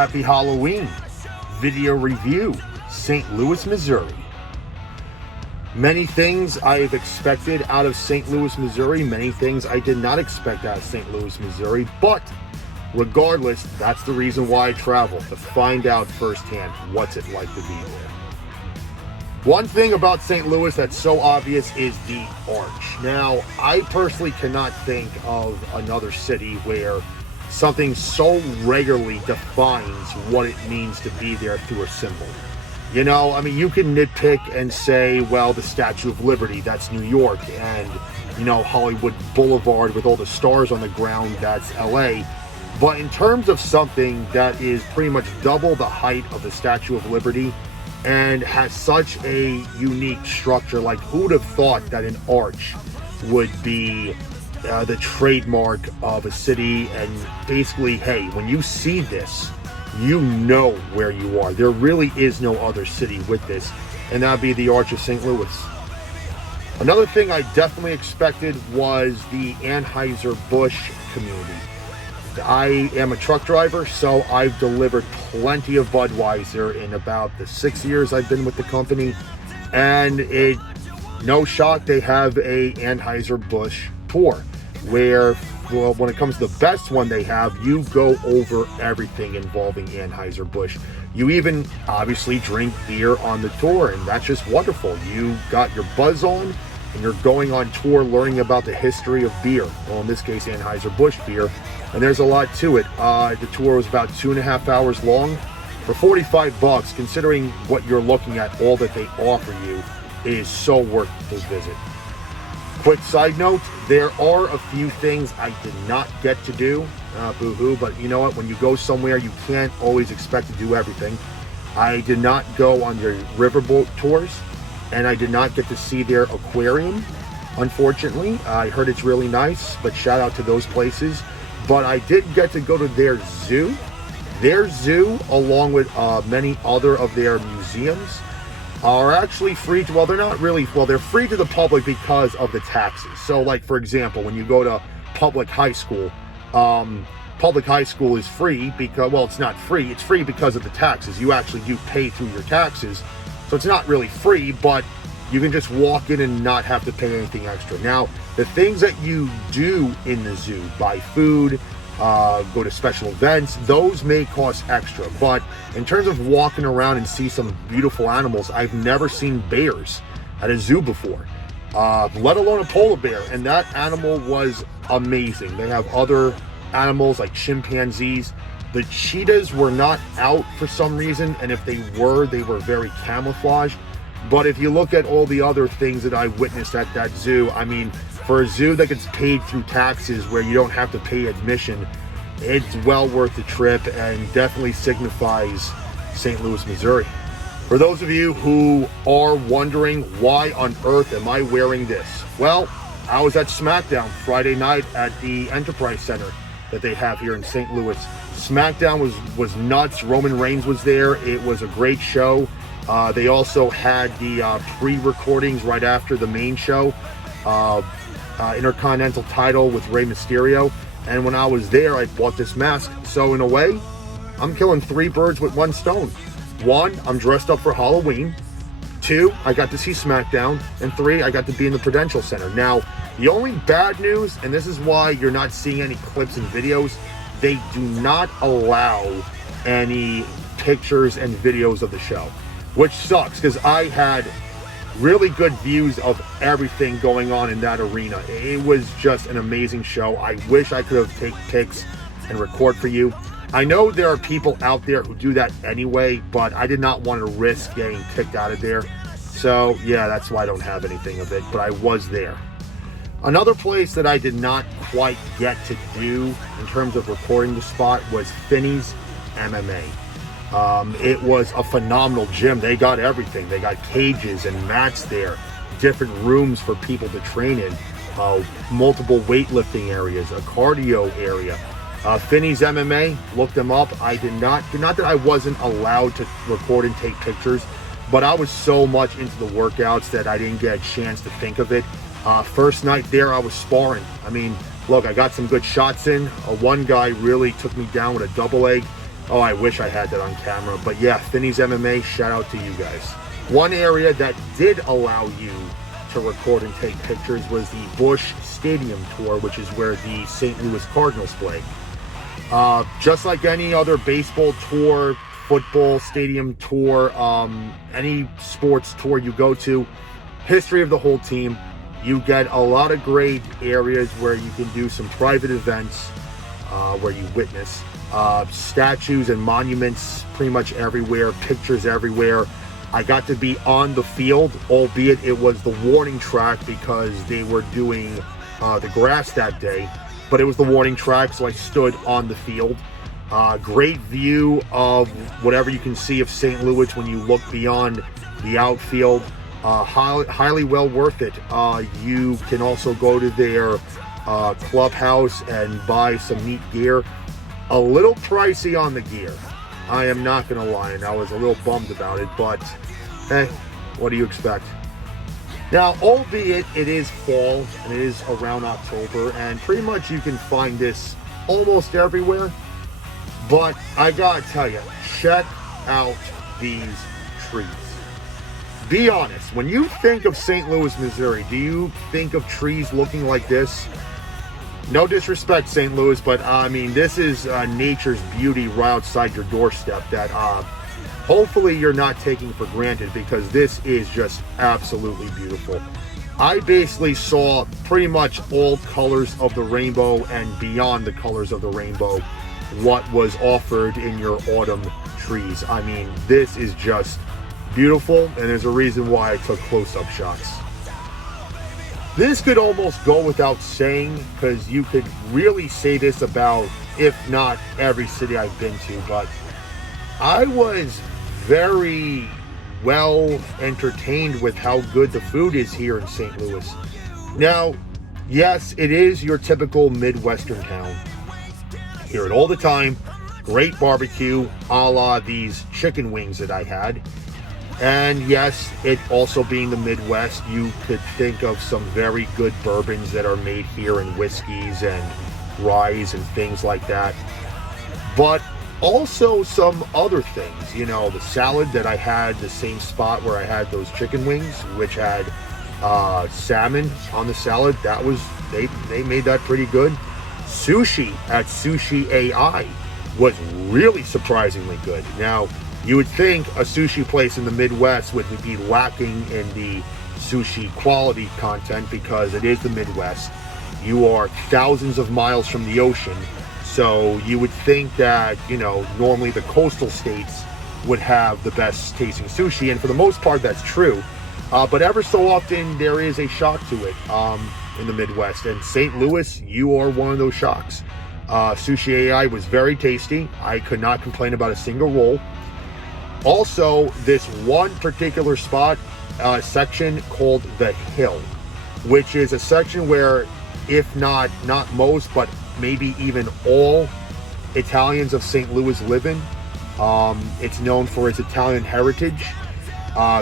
Happy Halloween video review, St. Louis, Missouri. Many things I've expected out of St. Louis, Missouri. Many things I did not expect out of St. Louis, Missouri. But regardless, that's the reason why I travel, to find out firsthand what's it like to be there. One thing about St. Louis that's so obvious is the arch. Now, I personally cannot think of another city where something so regularly defines what it means to be there through a symbol. You know, I mean, you can nitpick and say, well, the Statue of Liberty, that's New York, and, you know, Hollywood Boulevard with all the stars on the ground, that's LA. But in terms of something that is pretty much double the height of the Statue of Liberty and has such a unique structure, like who would have thought that an arch would be the trademark of a city? And basically, hey, when you see this, you know where you are. There really is no other city with this, and that'd be the Arch of St. Louis. Another thing I definitely expected was the Anheuser-Busch community. I am a truck driver, so I've delivered plenty of Budweiser in about the 6 years I've been with the company, and no shock, they have a Anheuser-Busch tour where, well, when it comes to the best one they have, you go over everything involving Anheuser-Busch. You even obviously drink beer on the tour, and that's just wonderful. You got your buzz on, and you're going on tour learning about the history of beer. Well, in this case, Anheuser-Busch beer. And there's a lot to it. The tour was about 2.5 hours long. For $45, considering what you're looking at, all that they offer you, is so worth the visit. Quick side note, there are a few things I did not get to do, boo-hoo, but you know what, when you go somewhere, you can't always expect to do everything. I did not go on their riverboat tours, and I did not get to see their aquarium, unfortunately. I heard it's really nice, but shout out to those places. But I did get to go to their zoo. Their zoo, along with many other of their museums, are actually free to, well, they're not really, well, they're free to the public because of the taxes. So, like, for example, when you go to public high school is free because, well, it's not free, it's free because of the taxes. You actually do pay through your taxes. So it's not really free, but you can just walk in and not have to pay anything extra. Now, the things that you do in the zoo, buy food, go to special events, those may cost extra. But in terms of walking around and see some beautiful animals, I've never seen bears at a zoo before, let alone a polar bear. And that animal was amazing. They have other animals like chimpanzees. The cheetahs were not out for some reason, and if they were very camouflaged. But if you look at all the other things that I witnessed at that zoo, I mean, for a zoo that gets paid through taxes where you don't have to pay admission, it's well worth the trip and definitely signifies St. Louis, Missouri. For those of you who are wondering why on earth am I wearing this? Well, I was at SmackDown Friday night at the Enterprise Center that they have here in St. Louis. SmackDown was nuts. Roman Reigns was there. It was a great show. They also had the pre-recordings right after the main show, Intercontinental title with Rey Mysterio. And when I was there, I bought this mask. So in a way, I'm killing 3 birds with 1 stone. 1, I'm dressed up for Halloween. 2, I got to see SmackDown. And 3, I got to be in the Prudential Center. Now, the only bad news, and this is why you're not seeing any clips and videos, they do not allow any pictures and videos of the show, which sucks because I had really good views of everything going on in that arena. It was just an amazing show. I wish I could have taken pics and record for you. I know there are people out there who do that anyway, but I did not want to risk getting kicked out of there. So yeah, that's why I don't have anything of it, but I was there. Another place that I did not quite get to do in terms of recording the spot was Finney's MMA. It was a phenomenal gym. They got everything. They got cages and mats there, different rooms for people to train in, multiple weightlifting areas, a cardio area. Finney's MMA, look them up. I did not that I wasn't allowed to record and take pictures, but I was so much into the workouts that I didn't get a chance to think of it. First night there, I was sparring. I mean, look, I got some good shots in. One guy really took me down with a double leg. Oh, I wish I had that on camera. But yeah, Finney's MMA, shout out to you guys. One area that did allow you to record and take pictures was the Busch Stadium Tour, which is where the St. Louis Cardinals play. Just like any other baseball tour, football stadium tour, any sports tour you go to, history of the whole team, you get a lot of great areas where you can do some private events, where you witness statues and monuments pretty much everywhere, pictures everywhere. I got to be on the field, albeit it was the warning track because they were doing the grass that day, but it was the warning track, so I stood on the field. Great view of whatever you can see of St. Louis when you look beyond the outfield. Highly well worth it. You can also go to their clubhouse and buy some neat gear. A little pricey on the gear, I am not gonna lie, and I was a little bummed about it, but hey, what do you expect? Now, albeit it is fall and it is around October, and pretty much you can find this almost everywhere, but I gotta tell you, check out these trees. Be honest, when you think of St. Louis, Missouri, do you think of trees looking like this? No disrespect, St. Louis, but I mean, this is nature's beauty right outside your doorstep that hopefully you're not taking for granted, because this is just absolutely beautiful. I basically saw pretty much all colors of the rainbow and beyond the colors of the rainbow, what was offered in your autumn trees. I mean, this is just beautiful, and there's a reason why I took close-up shots. This could almost go without saying, because you could really say this about, if not every city I've been to, but I was very well entertained with how good the food is here in St. Louis. Now, yes, it is your typical Midwestern town. Hear it all the time. Great barbecue, a la these chicken wings that I had. And yes, it also being the Midwest, you could think of some very good bourbons that are made here, and whiskeys and ryes and things like that. But also some other things, you know, the salad that I had, the same spot where I had those chicken wings, which had salmon on the salad. That was, they made that pretty good. Sushi at Sushi AI was really surprisingly good. Now, you would think a sushi place in the Midwest would be lacking in the sushi quality content because it is the Midwest. You are thousands of miles from the ocean, so you would think that, you know, normally the coastal states would have the best tasting sushi, and for the most part that's true. But ever so often there is a shock to it in the Midwest, and St. Louis, you are one of those shocks. Sushi AI was very tasty. I could not complain about a single roll. Also, this one particular spot, section called The Hill, which is a section where, if not most, but maybe even all Italians of St. Louis live in. It's known for its Italian heritage.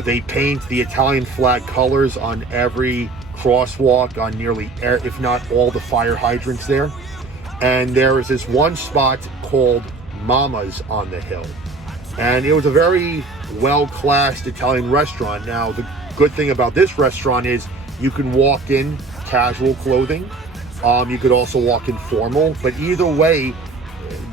They paint the Italian flag colors on every crosswalk, on nearly, if not all, the fire hydrants there. And there is this one spot called Mama's on the Hill. And it was a very well-classed Italian restaurant. Now, the good thing about this restaurant is you can walk in casual clothing. You could also walk in formal. But either way,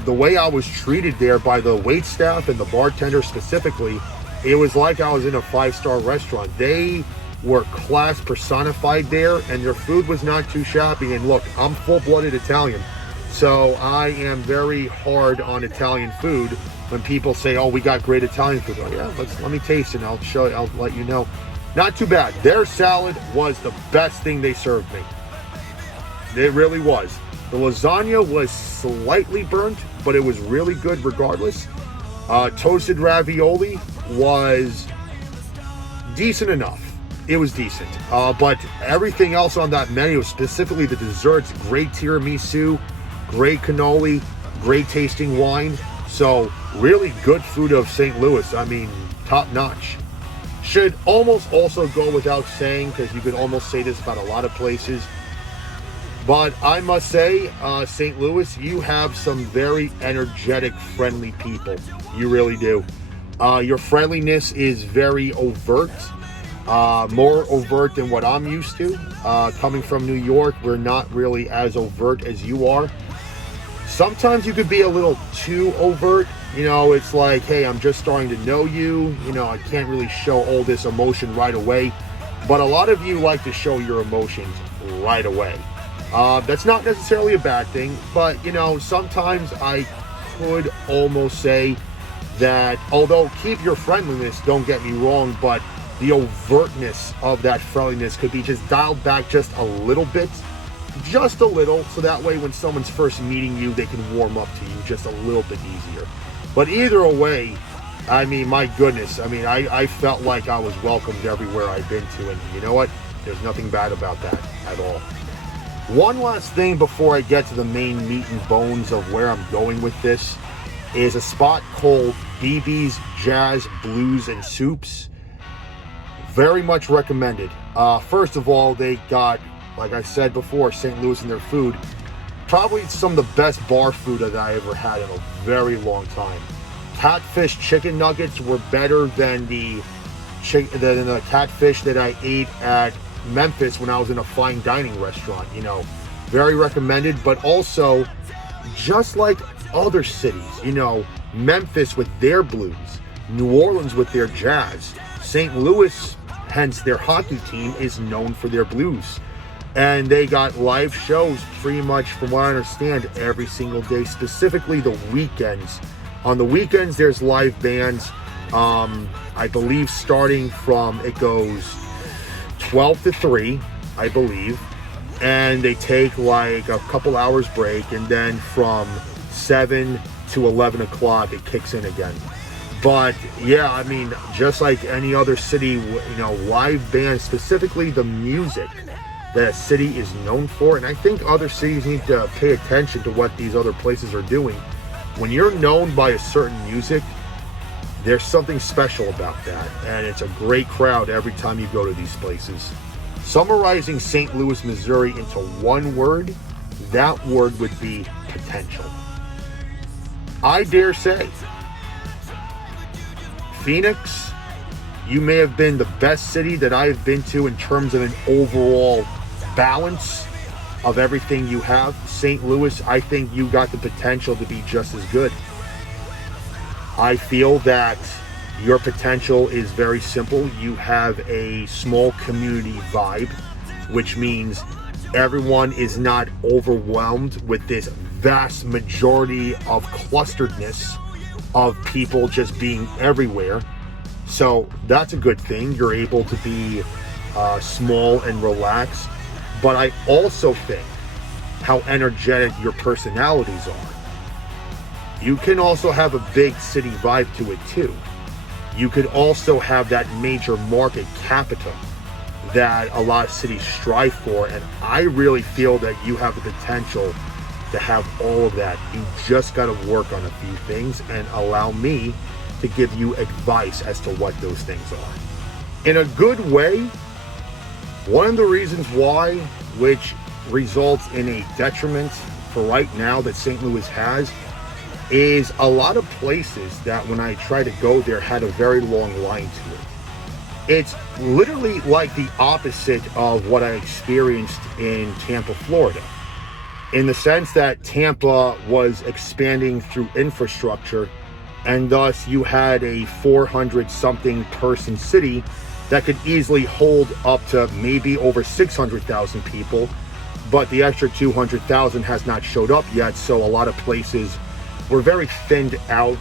the way I was treated there by the waitstaff and the bartender specifically, it was like I was in a 5-star restaurant. They were class personified there, and their food was not too shabby. And look, I'm full-blooded Italian, so I am very hard on Italian food. When people say, "Oh, we got great Italian food," oh yeah, let me taste it and I'll let you know. Not too bad. Their salad was the best thing they served me. It really was. The lasagna was slightly burnt, but it was really good regardless. Toasted ravioli was decent enough. It was decent. But everything else on that menu, specifically the desserts, great tiramisu, great cannoli, great tasting wine. So really good food of St. Louis. I mean, top notch. Should almost also go without saying, because you could almost say this about a lot of places, But I must say, St. Louis, you have some very energetic, friendly people. You really do. Your friendliness is very overt, more overt than what I'm used to. Coming from New York, we're not really as overt as you are. Sometimes you could be a little too overt. It's like, hey, I'm just starting to know you. I can't really show all this emotion right away. But a lot of you like to show your emotions right away. That's not necessarily a bad thing, but sometimes I could almost say that, although keep your friendliness, don't get me wrong, but the overtness of that friendliness could be just dialed back just a little bit, so that way when someone's first meeting you, they can warm up to you just a little bit easier. But either way, I mean, my goodness, I felt like I was welcomed everywhere I've been to, and you know what? There's nothing bad about that at all. One last thing before I get to the main meat and bones of where I'm going with this is a spot called BB's Jazz, Blues, and Soups. Very much recommended. First of all, they got, like I said before, St. Louis and their food. Probably some of the best bar food that I ever had in a very long time. Catfish chicken nuggets were better than the catfish that I ate at Memphis when I was in a fine dining restaurant. Very recommended. But also, just like other cities, Memphis with their blues, New Orleans with their jazz, St. Louis, hence their hockey team, is known for their blues. And they got live shows pretty much, from what I understand, every single day, specifically the weekends. On the weekends, there's live bands. I believe starting from, it goes 12 to 3, I believe. And they take like a couple hours break. And then from 7 to 11 o'clock, it kicks in again. But yeah, just like any other city, live bands, specifically the music that a city is known for. And I think other cities need to pay attention to what these other places are doing. When you're known by a certain music, there's something special about that. And it's a great crowd every time you go to these places. Summarizing St. Louis, Missouri into one word, that word would be potential. I dare say, Phoenix, you may have been the best city that I've been to in terms of an overall balance of everything you have. St. Louis, I think you got the potential to be just as good. I feel that your potential is very simple. You have a small community vibe, which means everyone is not overwhelmed with this vast majority of clusteredness of people just being everywhere. So that's a good thing. You're able to be small and relaxed. But I also think how energetic your personalities are. You can also have a big city vibe to it too. You could also have that major market capita that a lot of cities strive for. And I really feel that you have the potential to have all of that. You just got to work on a few things and allow me to give you advice as to what those things are. In a good way, one of the reasons why, which results in a detriment for right now that St. Louis has, is a lot of places that when I tried to go there had a very long line to it. It's literally like the opposite of what I experienced in Tampa, Florida, in the sense that Tampa was expanding through infrastructure, and thus you had a 400-something person city that could easily hold up to maybe over 600,000 people, but the extra 200,000 has not showed up yet, so a lot of places were very thinned out.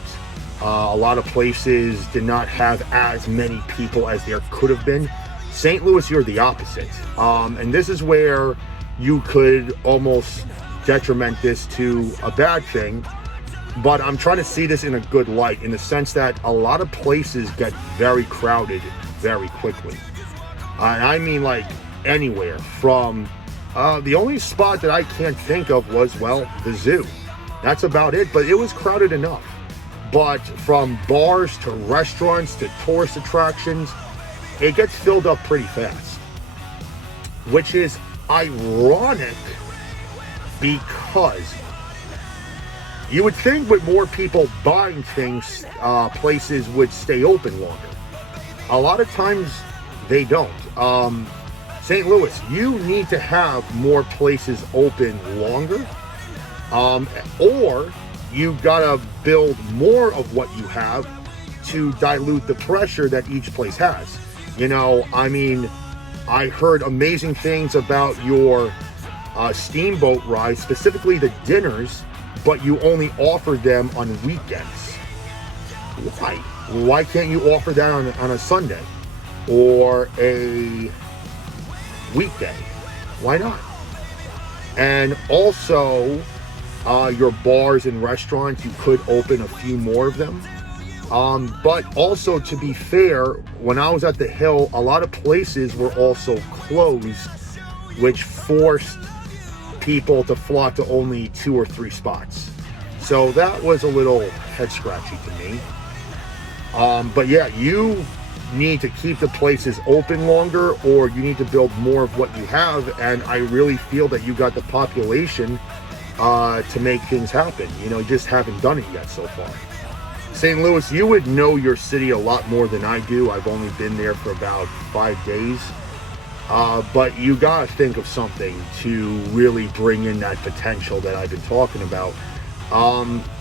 A lot of places did not have as many people as there could have been. St. Louis, you're the opposite. And this is where you could almost detriment this to a bad thing, but I'm trying to see this in a good light, in the sense that a lot of places get very crowded very quickly. I mean, like anywhere from, the only spot that I can't think of was, well, the zoo. That's about it, but it was crowded enough. But from bars to restaurants to tourist attractions, it gets filled up pretty fast. Which is ironic because you would think with more people buying things, places would stay open longer. A lot of times they don't. St. Louis, you need to have more places open longer, or you gotta build more of what you have to dilute the pressure that each place has. You know, I mean, I heard amazing things about your steamboat rides, specifically the dinners, but you only offer them on weekends. Why? Why can't you offer that on a Sunday or a weekday? Why not? And also, your bars and restaurants, you could open a few more of them. But also, to be fair, when I was at the Hill, a lot of places were also closed, which forced people to flock to only 2 or 3 spots. So that was a little head scratchy to me. But yeah, you need to keep the places open longer, or you need to build more of what you have. And I really feel that you got the population to make things happen. You know, just haven't done it yet so far. St. Louis, you would know your city a lot more than I do. I've only been there for about 5 days. But you gotta think of something to really bring in that potential that I've been talking about.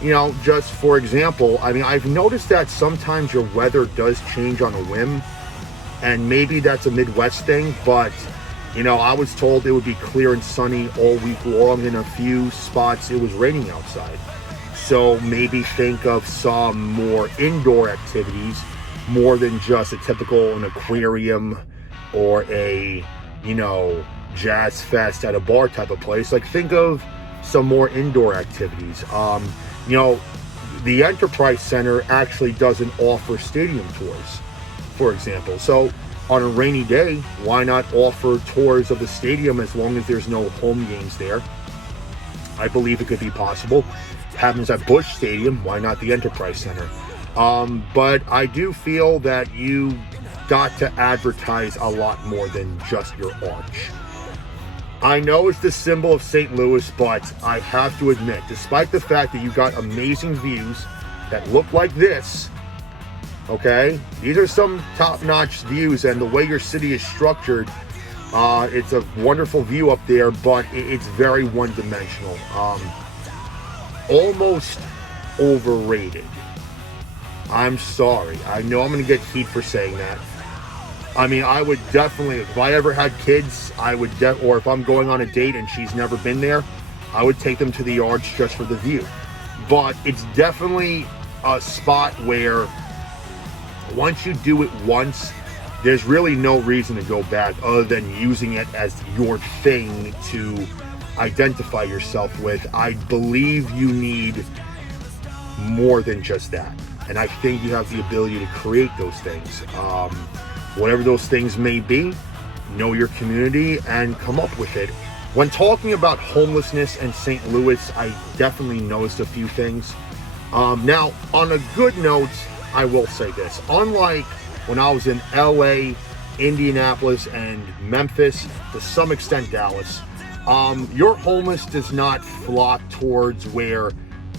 You know, just for example, I mean, I've noticed that sometimes your weather does change on a whim, and maybe that's a Midwest thing, but you know, I was told it would be clear and sunny all week long. In a few spots, it was raining outside. So maybe think of some more indoor activities, more than just a typical an aquarium or a, you know, jazz fest at a bar type of place. Like, think of some more indoor activities. You know, the Enterprise Center actually doesn't offer stadium tours, for example. So on a rainy day, why not offer tours of the stadium as long as there's no home games there? I believe it could be possible. Happens at Busch Stadium, why not the Enterprise Center? But I do feel that you got to advertise a lot more than just your arch. I know it's the symbol of St. Louis, but I have to admit, despite the fact that you got amazing views that look like this, okay, these are some top-notch views, and the way your city is structured, it's a wonderful view up there, but it's very one-dimensional. Almost overrated. I'm sorry. I know I'm going to get heat for saying that. I mean, I would definitely, if I ever had kids, I would, or if I'm going on a date and she's never been there, I would take them to the Arch just for the view. But it's definitely a spot where once you do it once, there's really no reason to go back other than using it as your thing to identify yourself with. I believe you need more than just that. And I think you have the ability to create those things. Whatever those things may be, know your community and come up with it. When talking about homelessness in St. Louis, I definitely noticed a few things. Now, on a good note, I will say this. Unlike when I was in LA, Indianapolis, and Memphis, to some extent Dallas, your homeless does not flock towards where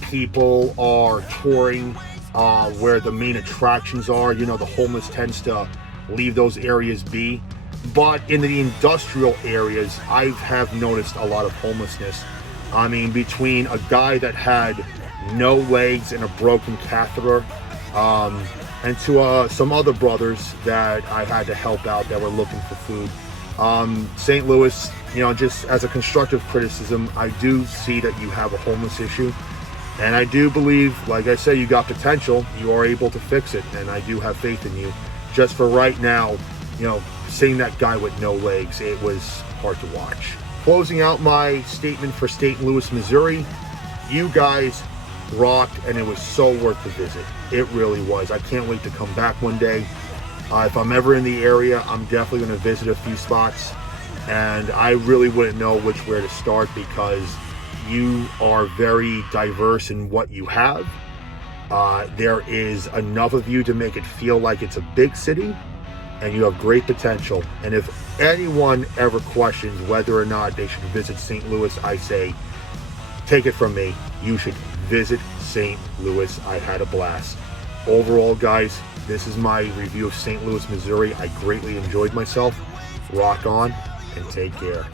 people are touring, where the main attractions are. You know, the homeless tends to leave those areas be. But in the industrial areas, I have noticed a lot of homelessness. I mean, between a guy that had no legs and a broken catheter, and to some other brothers that I had to help out that were looking for food. St. Louis, you know, just as a constructive criticism, I do see that you have a homeless issue. And I do believe, like I say, you got potential. You are able to fix it. And I do have faith in you. Just for right now, you know, seeing that guy with no legs, it was hard to watch. Closing out my statement for St. Louis, Missouri, you guys rocked, and it was so worth the visit. It really was. I can't wait to come back one day. If I'm ever in the area, I'm definitely going to visit a few spots, and I really wouldn't know where to start because you are very diverse in what you have. There is enough of you to make it feel like it's a big city, and you have great potential. And if anyone ever questions whether or not they should visit St. Louis, I say take it from me, you should visit St. Louis. I had a blast. Overall, guys, this is my review of St. Louis, Missouri. I greatly enjoyed myself. Rock on and take care.